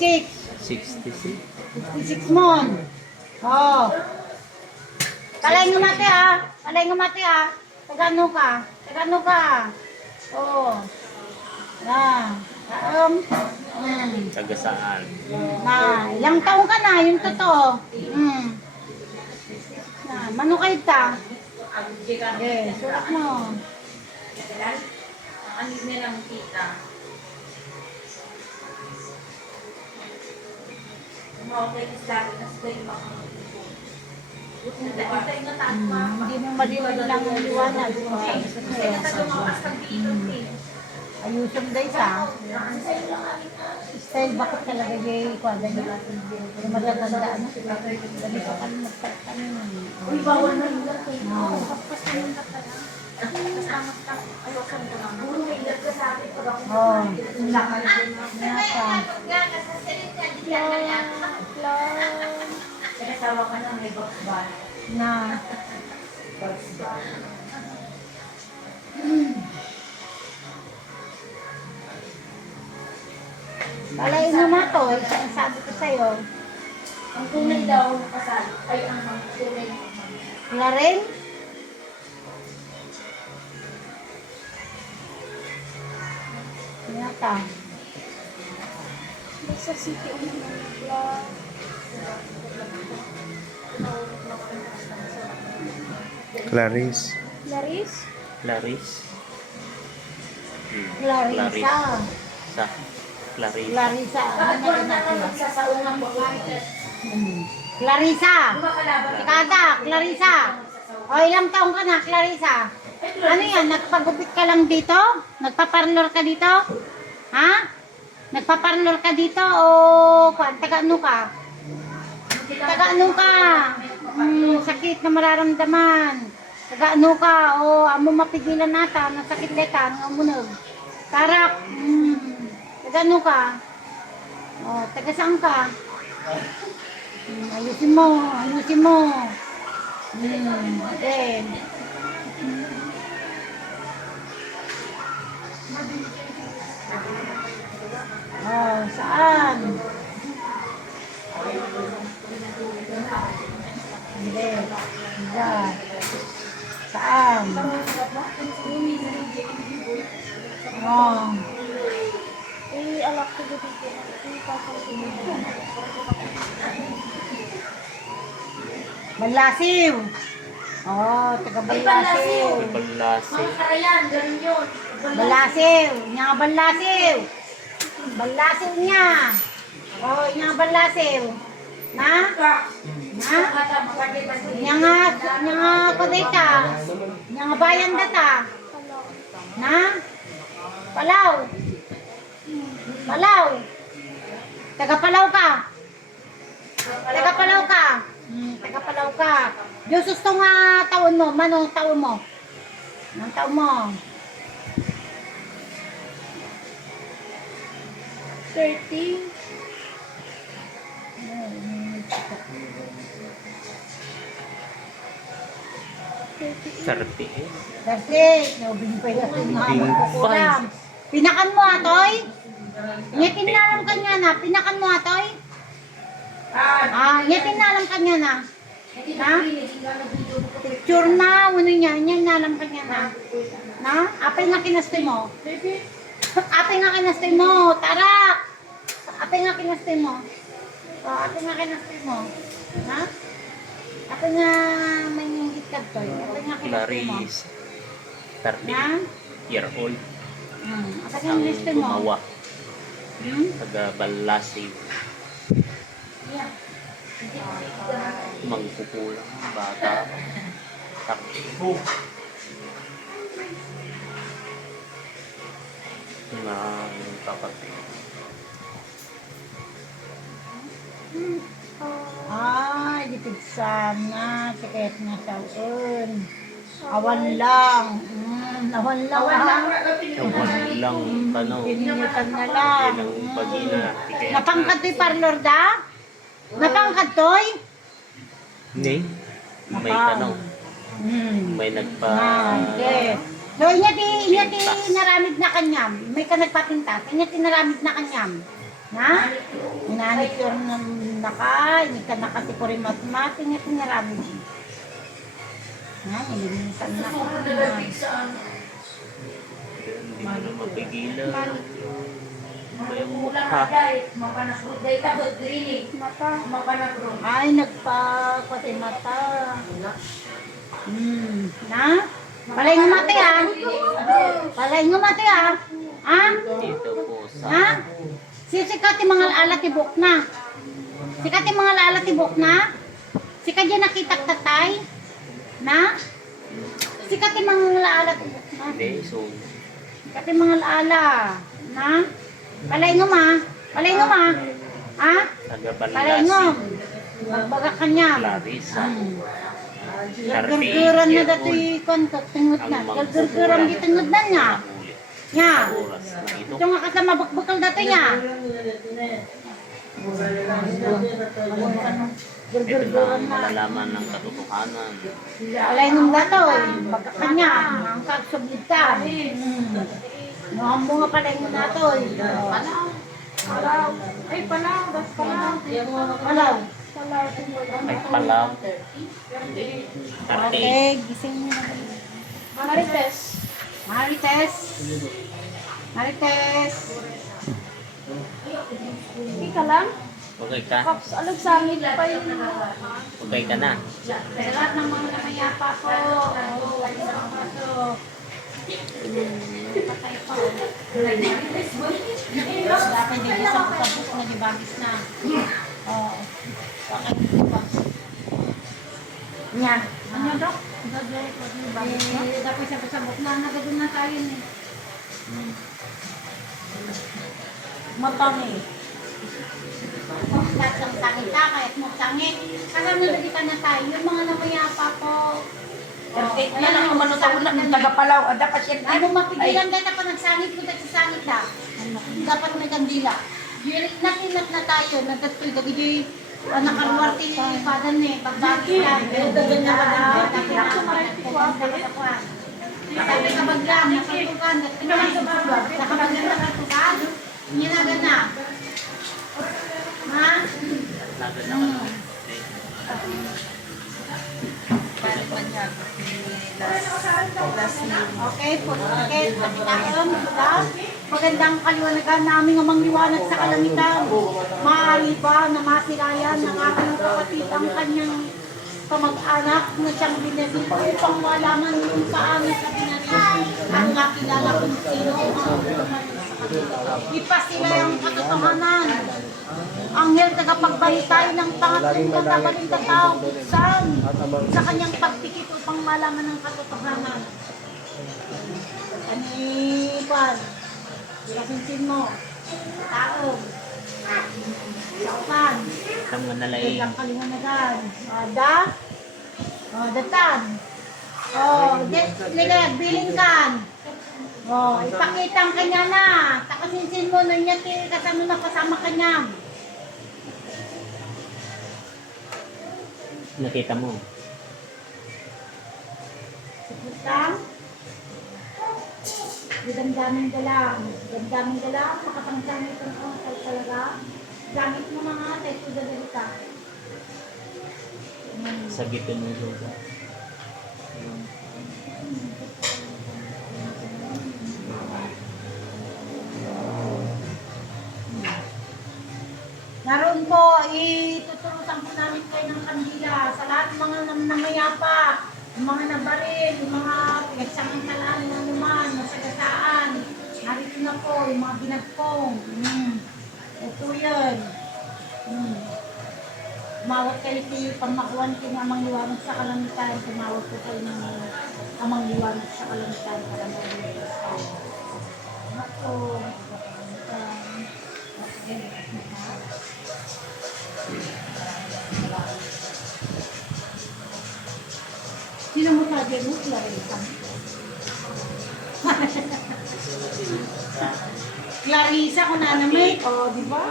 Six. 66. 66 mon. Oh. Kalay nga mati ah. Kalay nga mati ah. Tagano ka. Tagano ka. Oh. Na. Um, mm. Taga saan? Na, ilang taong ka na, yung totoo. Mm. Kayo ta? Yes, sulat mo. Ang nilang kita. Okay, kasi lagi na sila yung mga hindi mo maliwanag lang ang liwanag. Ayusin day sa. Style bakit talaga yung kwada niya? Yung matatanda na. Dali ka kami magtatang. Uy, bawal na yung No. Puro may ilag ka sa akin pag ako Oh. Nasa. Nagkasawa ka na may box ba? Na. Box ba? Palay mo ma to. Isang sabi ko sa'yo. Ang tunay daw na kasal ay ang mga tunay na. Wala rin? Yata. Sa city o naman nagla. Clarice. Laris? Clarice. Hmm. Clarissa. Clarissa. Clarissa. Ka. Tikada, Clarissa. O, ilang taong ka na, Clarissa? Ano yan, nagpagupit ka lang dito? Nagpaparlor ka dito? Ha? Nagpaparlor ka dito o taga ano ka? Taga ano ka? Hmm, sakit na mararamdaman. Taga ano ka? O amo mapigilan nata, ng sakit leka, ng amunog. Tarak, hmm, taga ano ka? O, taga saan ka? Hmm, ayusin mo, ayusin mo. Hmm, then. Oh, saan? Hindi. Diyan. Saan? Oh. Balasiw. Oh, taga Ay, Balasiw. Balasi. Mga karayan, ganun yun. Balasiw. Nya nga balasiw. Balasiw niya. Oh, nya nga balasiw. Na? Na? Nya nga, nya nga kodeta. Nya nga bayan data. Na? Palaw. Palaw. Taga Palaw ka. Taga Palaw ka. Hmm, taga Palaw ka. Diyos gusto nga taon mo. Manong taon mo. Anong taon mo? 30. Sarti. Kasi, naubing pa yung. Pinakan mo atoy? Na lang kanya na. Pinakan mo atoy? Ah, ngitin na lang kanya na. Ha? Picture na, ano niya, niya na lang kanya na. Na? Apay nga kinastoy mo. Apay nga kinastoy mo. Tarak! Apay nga kinastoy mo. Oh, apay nga kinastoy mo. Ha? Apay nga may ngingit ka to. Apay nga kinastoy mo. Clarice. 30 Na? year old. Hmm. Apay nga Ang kinastoy mo. gumawa. Hmm? Taga Balasi. Mangkukulang. Bata. Takbo. Na kapatid. Ay, dipid sana. Tikit na sa un. Awan lang. Mm, awan lang. ah. Kawan lang tanaw. Piningitan na lang. Pagina. Tikaya Napangkad to'y parlor da? Napangkad to'y? Ni? May tanong. Hmm. May nagpa... Yes. So, inya ti, inya ti naramid na kanyam. May ka nagpapintas. Inya ti naramid na kanyam. Na? Inanit yun ng naka, inya ka nakasipuri mat-mat, inya ti naramid. Na, ilinisan na. Hindi mo na mapigilan. Ulang mukha? diri. Mata. Mapanagrod. Ay, nagpa-pati mata. Hmm. Na? Palay nga mati ah. Palay nga mati ah. Ah? Dito po sa... Ha? Sisikat yung mga alat tibok na. Sikat yung mga alat tibok na. Sikat yung nakita tatay. Na? Sikat yung mga alat tibok na. Hindi, so... Yung mga ala. Na? Ma. Palay nga ma. Ha? Taga-Balasi. Magbaga ka niya. Clarissa. Gurguran na dati kon tingod na. Gurguran di tingod na niya. Dito. Ito nga kasama bakbakal dati niya. Ito na ang na. malalaman ng katotohanan. Alay nung dato, magkakanya, ang kagsubid ka. Hmm. Noong mga palay mo nato. Palaw. Palaw. Ay, palaw. Das palaw. Palaw. Palaw. May palaw. Okay, gising mo na. Marites. Marites. Marites. Hindi ka lang. Okay ka? Kaps, alag sa amin pa yun. Okay ka na? Sa lahat ng mga namayapa ko. Patay pa. Dati di ba sa butabos na di bagis na. Oo. Bakit di ba? Nya. Ano dok? Dapat sa pasabot na nagadun na tayo ni. Matangi. Lahat ng tangit ka, kahit mo tangit. Kasama na kita na tayo, yung mga namayapa ko. Eh, yan ang manutaw na ng tagapalaw. Ah, dapat yan. Ay, mo mapigilan dahil pa nagsangit ko sa sangit na. Dapat may kandila. Dirit na na tayo, nagkatoy dagi di ah, nakaruwarte kadan ni pagbagi ka. Dagan na. Dapat na kumain. Sabi ka baglam, nakatukan, nakabaglam nakatukan. Hindi na. Ha? Nagad na ka. Okay, po. Okay, pagkitaon, diba? Magandang kaliwanagan namin ang mangliwanag sa kalangitan. Maaari ba na masirayan ng aking kapatid ang kanyang kamag-anak na siyang binili upang malaman kung paano sa binili ang nakilala kung sino ang kanila. Ipasila ang katotohanan. Anghel tagapagbalitay ng pangatlong katabaling katao, buksan sa kanyang pagpikit upang malaman ang katotohanan. Kanipan, kasinsin mo, tao, saupan, Ang mga nalaing. Ang kaliwanagan. O, da? O, datan. O, dit, lilag, bilingkan. O, ipakita ang kanya na. Takasinsin mo na niya, ti, kasano na kasama kanya. Nakita mo. Butang. Damdamin ka lang. Damdamin ka lang. Makapangsamit ang angkal talaga. Gamit mo mga ate, ito dalita. Sa gito nangyayapa, yung mga nabaril, yung mga pinagsamantalaan ng naman, nasagasaan. Narito na po, yung mga binagpong. Mm. Ito yun. Mm. Tumawag kayo si pamakuan kayo ng amang liwanag sa kalangitan. Tumawag po kayo ng amang liwanag sa kalangitan para mag-liwanag kayo. Ako, kalangitan. Mo? Clarissa. Clarissa, kung nanamay. O, di ba?